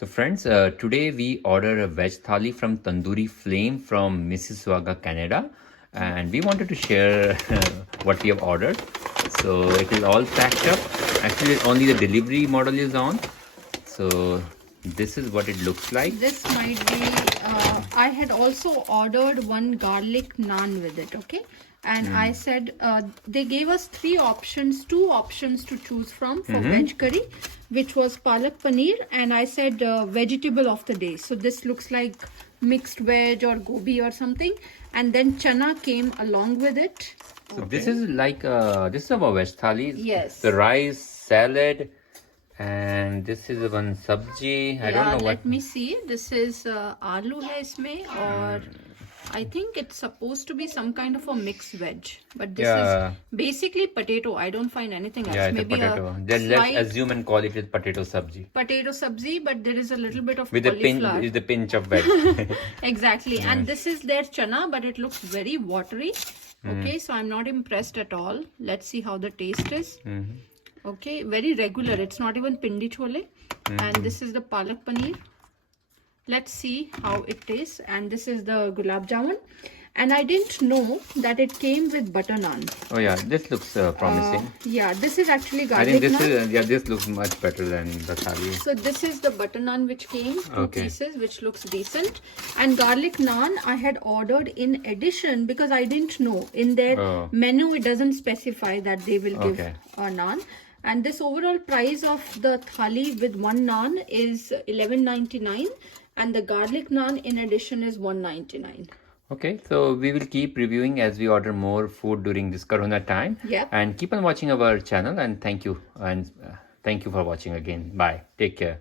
So friends, today we order a veg thali from tandooriflame from Mississauga, Canada, and we wanted to share what we have ordered. So it is all packed up. Actually, only the delivery model is on. So this is what it looks like. This might be, I had also ordered one garlic naan with it, okay? And I said, they gave us two options to choose from for veg curry, which was palak paneer, and I said vegetable of the day. So this looks like mixed veg or gobi or something. And then chana came along with it. So this is like, this is our veg thali. Yes. The rice, salad, and this is one sabji. I don't know what. Let me see. This is aloo hai isme, or I think it's supposed to be some kind of a mixed veg. But this is basically potato. I don't find anything else. Yeah, it's maybe a potato. Then let's assume and call it as potato sabji. Potato sabzi, but there is a little bit of with cauliflower. the pinch of veg. Exactly. And this is their chana, but it looks very watery. Okay, so I'm not impressed at all. Let's see how the taste is. Okay, very regular. It's not even pindi chole. And this is the palak paneer. Let's see how it tastes. And this is the Gulab Jamun. And I didn't know that it came with butter naan. Oh yeah, this looks promising. Yeah, this is actually garlic I think this naan. is this looks much better than the thali. So this is the butter naan which came, two pieces, which looks decent. And garlic naan I had ordered in addition because I didn't know. In their menu it doesn't specify that they will give a naan. And this overall price of the thali with one naan is $11.99, and the garlic naan in addition is $1.99. Okay, so we will keep reviewing as we order more food during this Corona time. Yep. And keep on watching our channel, and thank you. And thank you for watching again. Bye. Take care.